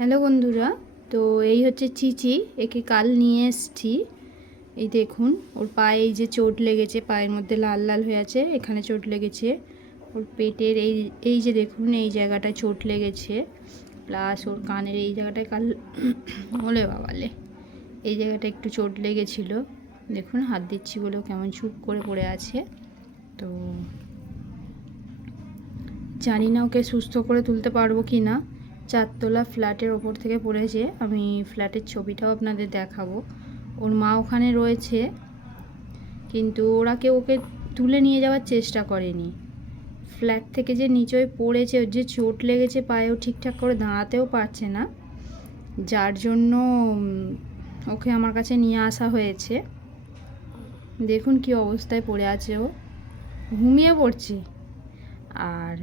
Hello বন্ধুরা, তো এই হচ্ছে চিচি। একে কাল নিয়ে এসেছি। এই দেখুন, ওর পায়ে এই যে চোট লেগেছে, পায়ের মধ্যে লাল লাল হয়ে আছে, এখানে চোট লেগেছে। ওর পেটের এই এই যে দেখুন, এই জায়গাটায় চোট লেগেছে, প্লাস ওর কানের এই জায়গাটায় কাল ওলে বাবালে, এই জায়গাটা একটু চোট লেগেছিল। দেখুন, হাত দিচ্ছি বলেও কেমন চুপ করে পড়ে আছে। তো জানি না ওকে সুস্থ করে তুলতে পারবো কি না। 4 তলা ফ্ল্যাটের ওপর থেকে পড়েছে। আমি ফ্ল্যাটের ছবিটাও আপনাদের দেখাবো। ওর মা ওখানে রয়েছে, কিন্তু ওরা কেউ ওকে তুলে নিয়ে যাওয়ার চেষ্টা করেনি। ফ্ল্যাট থেকে যে নিচে পড়েছে, ওর যে চোট লেগেছে পায়েও, ঠিকঠাক করে দাঁড়াতেও পারছে না, যার জন্য ওকে আমার কাছে নিয়ে আসা হয়েছে। দেখুন কি অবস্থায় পড়ে আছে, ও ঘুমিয়ে পড়ছে। আর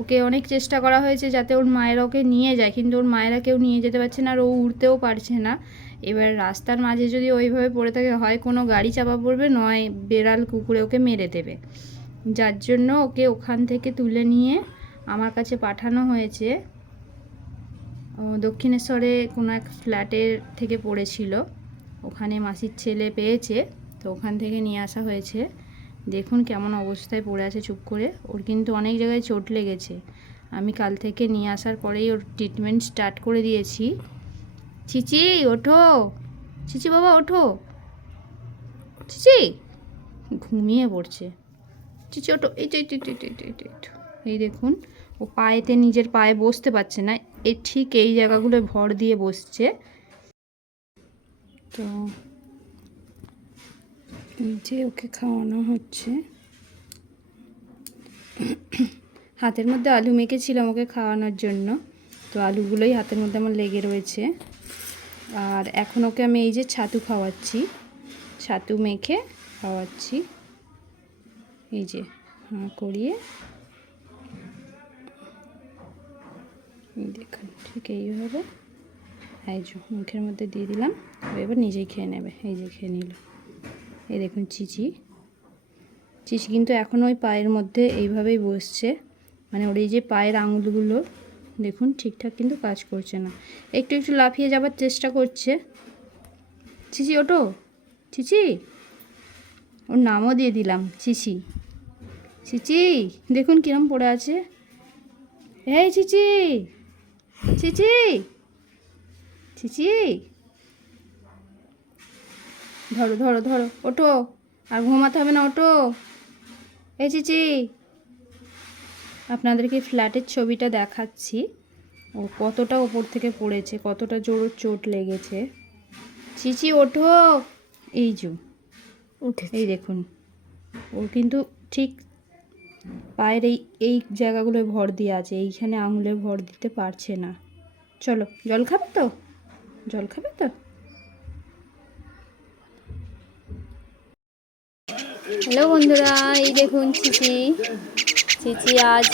ওকে অনেক চেষ্টা করা হয়েছে যাতে ওর মায়েরা ওকে নিয়ে যায়, কিন্তু ওর মায়েরা কেউ নিয়ে যেতে পারছে না, আর ও উঠতেও পারছে না। এবার রাস্তার মাঝে যদি ওইভাবে পড়ে থাকে, হয় কোনো গাড়ি চাপা পড়বে, নয় বেড়াল কুকুরে ওকে মেরে দেবে। যার জন্য ওকে ওখান থেকে তুলে নিয়ে আমার কাছে পাঠানো হয়েছে। দক্ষিণেশ্বরে কোনো এক ফ্ল্যাটের থেকে পড়েছিল, ওখানে মাসির ছেলে পেয়েছে, তো ওখান থেকে নিয়ে আসা হয়েছে। দেখুন কেমন অবস্থায় পড়ে আছে চুপ করে। ওর কিন্তু অনেক জায়গায় চোট লেগেছে। আমি কাল থেকে নিয়ে আসার পরেই ওর ট্রিটমেন্ট স্টার্ট করে দিয়েছি। চিচি ওঠো, চিচি বাবা ওঠো, চিচি ঘুমিয়ে পড়ছে। চিচি ওঠো, এই তো এই দেখুন, ও পায়েতে নিজের পায়ে বসতে পারছে না, এই ঠিক এই জায়গাগুলো ভর দিয়ে বসছে। তো নিচে ওকে খাওয়ানো হচ্ছে। হাতের মধ্যে আলু মেখেছিলাম ওকে খাওয়ানোর জন্য, তো আলুগুলোই হাতের মধ্যে আমার লেগে রয়েছে। আর এখন ওকে আমি এই যে ছাতু খাওয়াচ্ছি, ছাতু মেখে খাওয়াচ্ছি। এই যে করিয়ে, দেখুন ঠিক এইভাবে এই যে মুখের মধ্যে দিয়ে দিলাম, এবার নিজেই খেয়ে নেবে। এই যে খেয়ে নিল। এই দেখুন চিচি কিন্তু এখন ওই পায়ের মধ্যে এইভাবেই বসছে, মানে ওর এই যে পায়ের আঙুলগুলো দেখুন ঠিকঠাক কিন্তু কাজ করছে না, একটু একটু লাফিয়ে যাবার চেষ্টা করছে। চিচি ওঠো, চিচি, ওর নামও দিয়ে দিলাম চিচি। চিচি দেখুন কিরম পড়ে আছে। এই চিচি, চিচি, চিচি ধরো ধরো ধরো, ওঠো, আর ঘুমাতে হবে না, ওঠো। এই চিচি, আপনাদেরকে ফ্ল্যাটের ছবিটা দেখাচ্ছি। ও কতটা ওপর থেকে পড়েছে, কতটা জোর চোট লেগেছে। চিচি ওঠো, এই যে এই দেখুন, ও কিন্তু ঠিক পায়ের এই জায়গাগুলোয় ভর দিয়ে আছে, এইখানে আঙুলে ভর দিতে পারছে না। চলো, জল খাবে তো, জল খাবে তো। হ্যালো বন্ধুরা, এই দেখুন চিচি আজ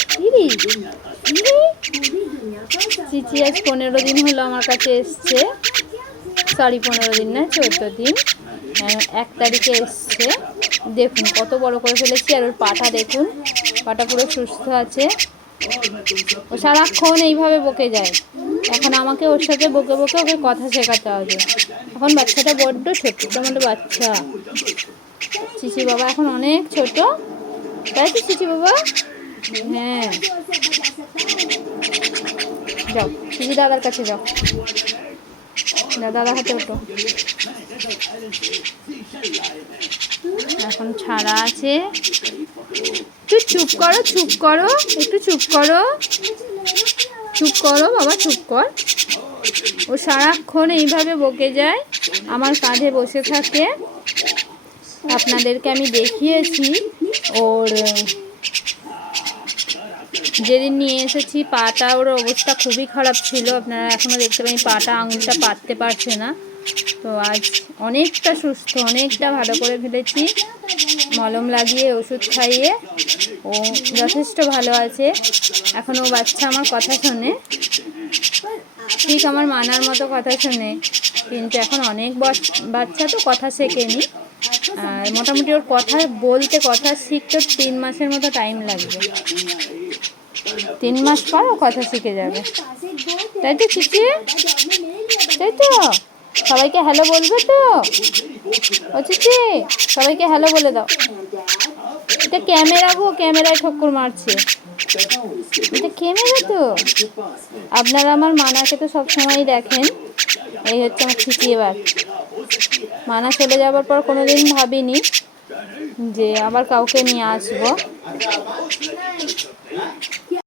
চিচি আজ 15 দিন হলো আমার কাছে এসছে। সরি 15 দিন না, 14 দিন। 1 তারিখে এসছে। দেখুন কত বড় করে ফেলেছি, আর ওর পাটা দেখুন, পাটা পুরো সুস্থ আছে। ও সারাক্ষণ এইভাবে বকে যায়। এখন আমাকে ওর সাথে বকে বকে ওকে কথা শেখাতে হবে। এখন বাচ্চাটা বড্ড ছোট, আমাদের বাচ্চা। চিচি বাবা এখন অনেক ছোট, তাই তো চিচি বাবা? হ্যাঁ, যাও চিচি দাদার কাছে যাও, দাদার হাতে ওঠো। এখন ছাড়া আছে, তুই চুপ করো, চুপ করো, একটু চুপ করো, চুপ করো বাবা, চুপ কর। ও সারাক্ষণ এইভাবে বকে যায়, আমার কাঁধে বসে থাকে। আপনাদেরকে আমি দেখিয়েছি ওর যেদিন নিয়ে এসেছি, পাটা ওর অবস্থা খুবই খারাপ ছিল। আপনারা এখনও দেখতে পারেন পাটা, আঙুলটা পাততে পারছে না। তো আজ অনেকটা সুস্থ, অনেকটা ভালো করে ফেলেছি। মলম লাগিয়ে ওষুধ খাইয়ে ও যথেষ্ট ভালো আছে। এখন ও বাচ্চা আমার কথা শোনে, ঠিক আমার মানার মতো কথা শোনে, কিন্তু এখন অনেক বাচ্চা তো কথা শেখেনি। আর মোটামুটি ওর কথা বলতে, কথা শিখতে 3 মাসের মতো টাইম লাগবে। 3 মাস পর ও কথা শিখে যাবে, তাই তো চিচি? তাই তো? সবাইকে হ্যালো বলবে তো? ও চিচি, সবাইকে হ্যালো বলে দাও। এটা ক্যামেরা গো, ক্যামেরায় ঠক্কর মারছে। এটা ক্যামেরা তো। আপনারা আমার মানাকে তো সবসময়ই দেখেন। এই হচ্ছে আমার চিচি। এবার মানা চলে যাওয়ার পর কোনোদিন ভাবিনি যে আবার কাউকে নিয়ে আসবো।